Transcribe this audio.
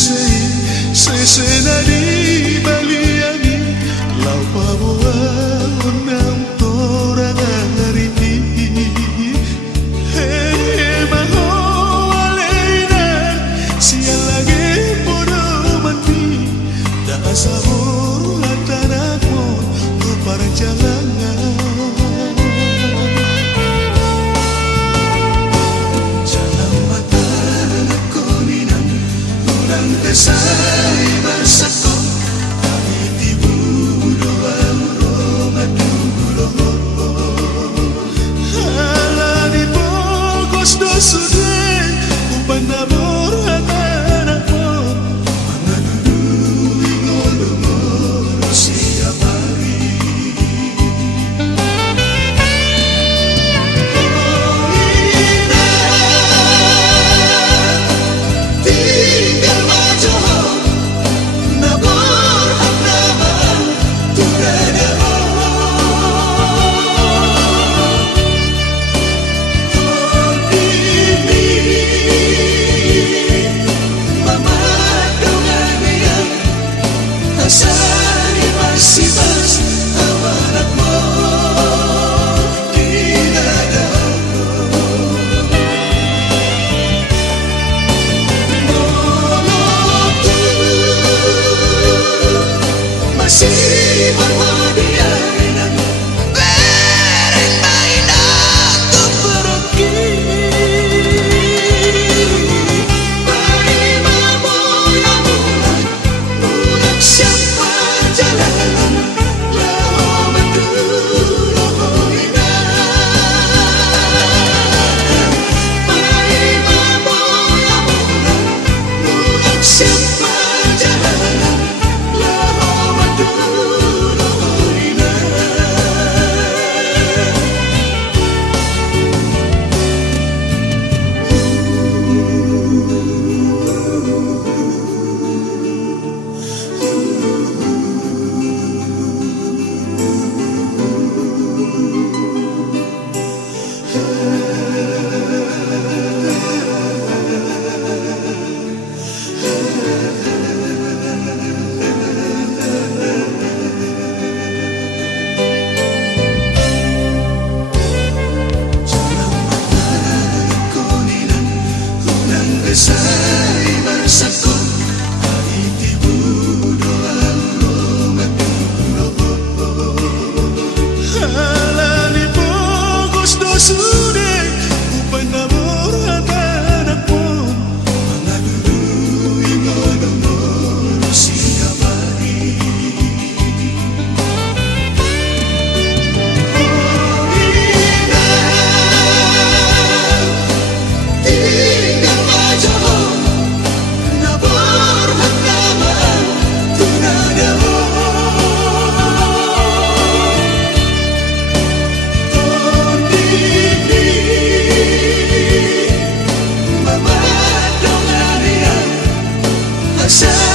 se na di baliani lau paboa onam tora ngari he maho aleina sia lagi podo mati tak sabur antarako tu perjalanan jalan mata aku minang ulang kesai bersatu kami tibu doa uroma dulu hala di pokos do sude umpan nabor atanako mangadudu ingolumor siap hari Sari masih bas awanak mo dinadaku molokku masih berhadiah beren main aku pergi siapa jalan lau berdua hoina mai maboya mulang siapa jalan lau berdua hoina Besai bersatu hari tibu doa uroma dulu halani pokos do sude upan nabor atanako mangadudu ingolumor siap hari Say